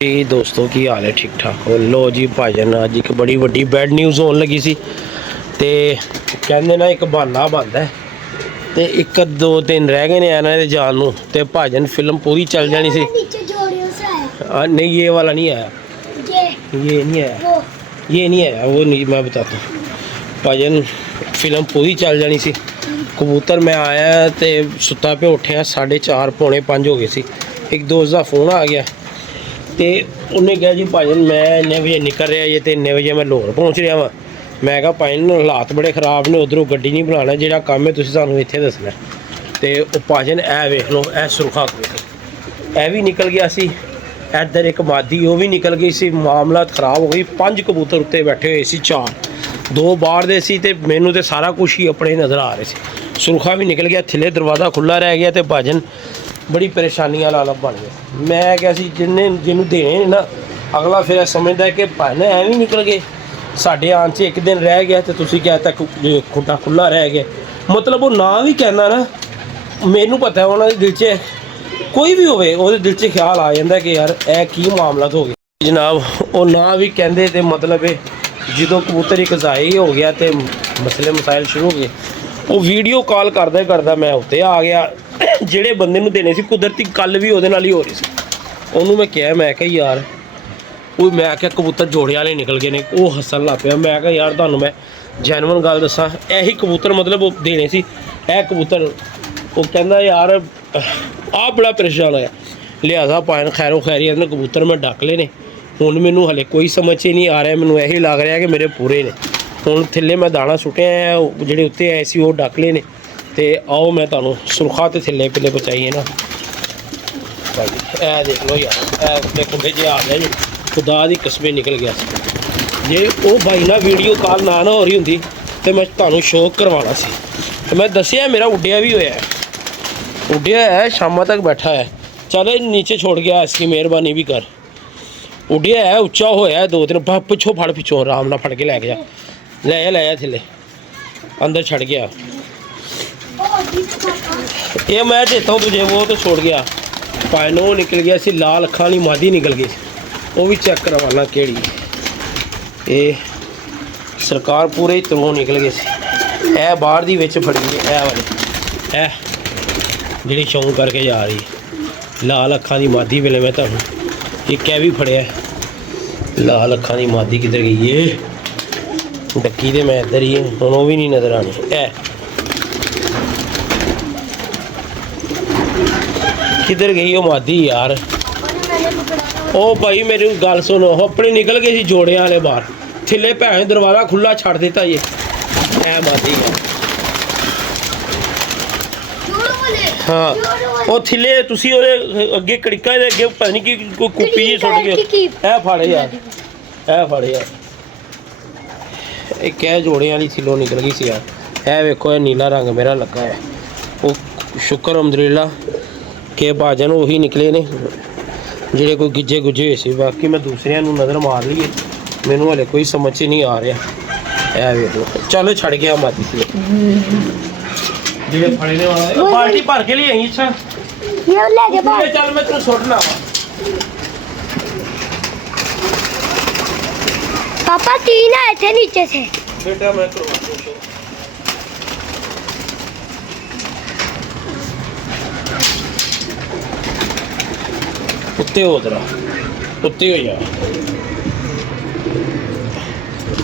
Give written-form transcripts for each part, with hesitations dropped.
जी दोस्तों की हाल है ठीक ठाक हो। लो जी भाजन अज एक बड़ी वड्डी बैड न्यूज़ होने लगी सी ते कहंदे ना एक बहाना बनता है ते एक दो दिन रह गए ने आने जान नूं ते भाजन फिल्म पूरी चल जानी सी। नहीं ये वाला नहीं आया, ये नहीं आया, ये नहीं आया, वो नहीं मैं बताता हूँ। भाजन फिल्म पूरी चल जानी सी। कबूतर मैं आया ते सुता पे उठिया 4:30 पौने 5 हो गए सी। एक दोस्त का फोन आ गया तो उन्हें कहा जी भाजन मैं इन्ने बजे निकल रहा जी तो इन्ने बजे मैं लाहौर पहुँच रहा वा। मैं कहा भाजन हालात बड़े खराब ने, उधरों गड्डी नहीं बुलाना, जो काम है तुसीं सानूं इत्थे दसना। तो भाजन ए वेख लो, ए सुरखा ए भी निकल गया सी, इधर एक मादी वो भी निकल गई सी। मामला खराब हो गई। 5 कबूतर उत्ते बैठे हुए सी, 4 2 बाहर दे सी ते मैनू तो सारा कुछ ही अपने नज़र आ रहे सी। सुरखा भी निकल गया, थल्ले दरवाज़ा खुला रह गया तो भाजन बड़ी परेशानियां लाल बन गए। मैं क्या सी जिन्होंने देने ना अगला फिर समझदा है कि भाने एवं निकल गए, साढ़े आन से एक दिन रह गया तो तुसीं कहता खुटा खुला रह गया। मतलब वो ना भी कहना ना, मैनू पता है उन्होंने दिल च कोई भी होवे वो दिल च ख्याल आ जाता कि यार ए की मामला हो गया जनाब। वो ना भी कहते तो मतलब है जो कबूतर एक ज़ाई हो गया तो मसले मसाइल शुरू हो गए। वो वीडियो कॉल करदा मैं उत्ते आ गया, ਜਿਹੜੇ ਬੰਦੇ ਨੂੰ ਦੇਣੇ ਸੀ ਕੁਦਰਤੀ ਕੱਲ ਵੀ ਉਹਦੇ ਨਾਲ ਹੀ ਹੋ ਰਹੀ ਸੀ। ਉਹਨੂੰ ਮੈਂ ਕਿਹਾ ਯਾਰ ਉਹ ਮੈਂ ਕਿਹਾ ਕਬੂਤਰ ਜੋੜੇ ਵਾਲੇ ਨਿਕਲ ਗਏ ਨੇ। ਉਹ ਹੱਸਣ ਲੱਗ ਪਿਆ। ਮੈਂ ਕਿਹਾ ਯਾਰ ਤੁਹਾਨੂੰ ਮੈਂ ਜੈਨੂਅਨ ਗੱਲ ਦੱਸਾਂ, ਇਹੀ ਕਬੂਤਰ ਮਤਲਬ ਉਹ ਦੇਣੇ ਸੀ ਇਹ ਕਬੂਤਰ। ਉਹ ਕਹਿੰਦਾ ਯਾਰ ਆਹ ਬੜਾ ਪਰੇਸ਼ਾਨ ਹੋਇਆ, ਲਿਹਾਜ਼ਾ ਪਾਇਨ ਖੈਰੋ ਖੈਰੀਅਤ ਨੇ ਕਬੂਤਰ ਮੈਂ ਡੱਕ ਲਏ ਨੇ। ਹੁਣ ਮੈਨੂੰ ਹਲੇ ਕੋਈ ਸਮਝ 'ਚ ਨਹੀਂ ਆ ਰਿਹਾ, ਮੈਨੂੰ ਇਹੀ ਲੱਗ ਰਿਹਾ ਕਿ ਮੇਰੇ ਪੂਰੇ ਨੇ। ਹੁਣ ਥੱਲੇ ਮੈਂ ਦਾਣਾ ਸੁੱਟਿਆ, ਜਿਹੜੇ ਉੱਤੇ ਆਏ ਸੀ ਉਹ ਡੱਕ ਲਏ ਨੇ। तो आओ मैं तुहानूं सुरखा तो थल्ले पहले पहुँचाइए ना। ए देख लो यार, ए खुंडे जे आ गए जी, खुदा दी कसमें निकल गया। जे वो भाई ना वीडियो कॉल ना हो रही होंगी तो मैं तुहानूं शो करवाना सी। तो मैं दसिया मेरा उड्डिया भी होया है, उड्डिया है शाम तक बैठा है। चल नीचे छोड़ गया, इसकी मेहरबानी भी कर। उड्डिया है उच्चा होया 2-3 पिछों फड़, पिछों आराम नाल फड़ के लै गया, लै जा थल्ले अंदर छड़ गया। ये मैं देता हूँ तुझे, वो तो छोड़ गया। पायनो निकल गया सी, लाल अखा वाली मादी निकल गई, वो भी चेक करवाना केड़ी। ये सरकार पूरे ही तलों निकल गए सी। ए बाहर दी विच फड़ी है, ए वाली ए जिहड़ी शौक करके जा रही है लाल अखा की मादी। वेले मैं तुहानूं एक कै भी फड़िया लाल अखा की मादी किधर गई है, डक्की तो मैं इधर ही है, हुण वो भी नहीं नज़र आनी। ए किधर गई वो मादी यार। ओ भाई मेरी गल सुनो, अपने निकल गए सी जोड़े वाले बाहर, थल्ले भैन दरवाज़ा खुला छड़ दिता ये ऐ मादी है। हाँ वो थल्ले तुसी ओदे अगे कड़िका दे अगे पता नहीं कि कोई कुप्पी जी सुट गई। ऐ फड़ यार, ऐ फड़ यार, एक ऐ जोड़े वाली थल्लों निकल गई सी यार। ऐ वेखो नीला रंग मेरा लगा है। वो शुक्र अल्हम्दुलिल्लाह के भाजन वही निकले ने ਜਿਹੜੇ कोई गिजे गुजे हुए सी। बाकी मैं दूसरिਆਂ ਨੂੰ नज़र मार ली है, मैनू हले कोई समझ ही नहीं आ रहा। ऐ वेख लो, चलो छड़ गया मादी से ਜਿਹੜੇ ਫੜਨੇ ਵਾਲਾ ਬਾਲਟੀ ਭਰ ਕੇ ਲਈ ਆਈ। ਅੱਛਾ ये ले जा बाहर, चल मैं तेरे सुटना पापा तीन आए थे नीचे से। बेटा मैं करवा दूं उत्ते हो जरा, उत्ते हो जा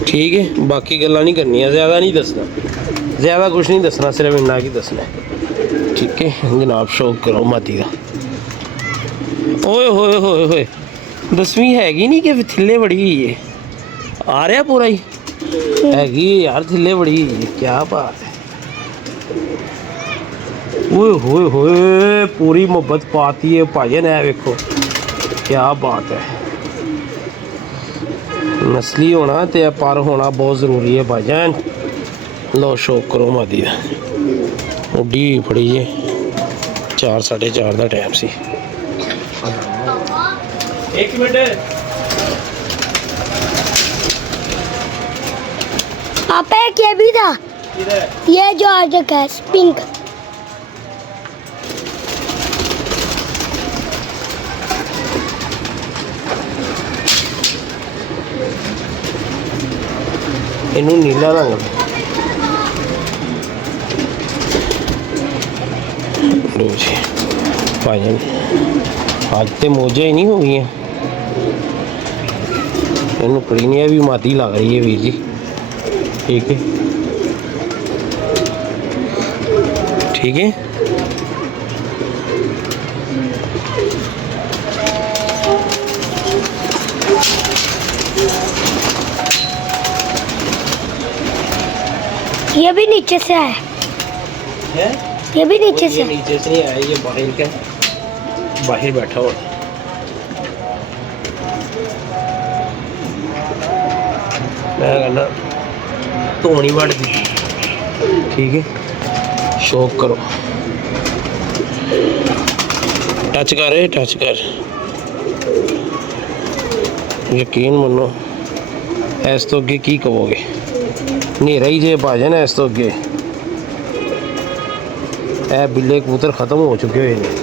ठीक है। बाकी गल्लां नहीं करनियां, ज़्यादा नहीं दसना, ज़्यादा कुछ नहीं दसना, सिर्फ इन्ना की दसना ठीक है जनाब। शौक करो मादी का। ओए होए होए होए 10वीं हैगी नहीं कि थल्ले बड़ी हुई है, आ रहा पूरा ही हैगी यार, थल्ले बड़ी हुई है, क्या बात है। ओए होए होए पूरी मोहब्बत पाती है भाजन। है वेखो क्या बात है, नस्ली होना तो पर होना बहुत ज़रूरी है भाईजान। लो शौक करो मादी का। उड्डी फड़ी है 4-4:30 का टाइम सी। एक मिनट पापा ये भी था, ये जो आज है पिंक। ਇਹਨੂੰ ਨੀਲਾ ਰੰਗ ਲੋ ਜੀ ਭਾਜਨ ਅੱਜ ਤੇ ਮੋਜੇ ਹੀ ਨਹੀਂ ਹੋ ਗਈਆਂ ਇਹਨੂੰ ਪ੍ਰੀਨੀਆ ਵੀ ਮਾਤੀ ਲੱਗ ਰਹੀ ਹੈ ਵੀਰ ਜੀ ਠੀਕ ਹੈ ठीक है ये भी नीचे से आया है ये भी नीचे से नीचे से नहीं आया ये बाहर का बाहर बैठा हुआ मैं कहना धोनी बढ़ दी ठीक है शौक करो टच कर यकीन मनो इस तो अगे की कहोगे नेरा ही जे भाजन इस तो अगे ए बिल्ले कबूतर खत्म हो चुके हुए हैं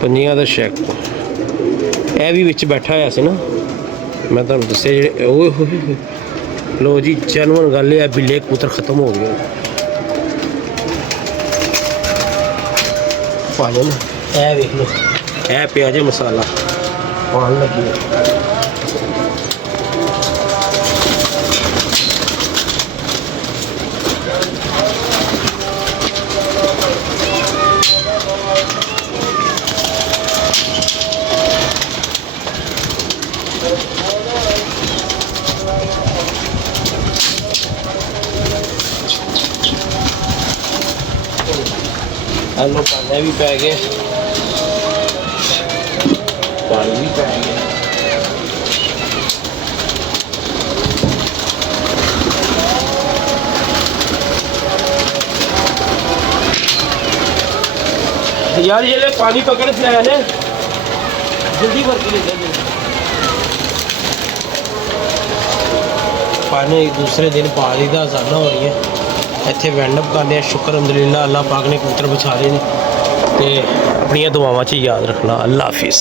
पंजियां दा शेक ए भी विच बैठा होया सी ना मैं तुहानूं दस्सिया जेहड़े ओए होए लो जी जनवन गल है बिल्ले कबूतर खत्म हो गए भाजन ए वेख लो ए पिया जे मसाला पान लगी है आलू पानी भी पै गए पानी भी पै गया यार ये ले पानी पकड़ से आया है जल्दी भर के ले जा पानी दूसरे दिन पा दी था साना हो रही है ਇੱਥੇ ਵੈਂਡਅਪ ਕਰਨੇ ਆ ਸ਼ੁਕਰ ਅਲਹਮਦੁਲਿਲਾ ਅੱਲਾਹ ਪਾਕ ਨੇ ਕਬੂਤਰ ਬਚਾ ਲਏ ਨੇ ਤੇ ਆਪਣੀਆਂ ਦੁਆਵਾਂ 'ਚ ਯਾਦ ਰੱਖਣਾ ਅੱਲਾਹ ਹਾਫਿਜ਼।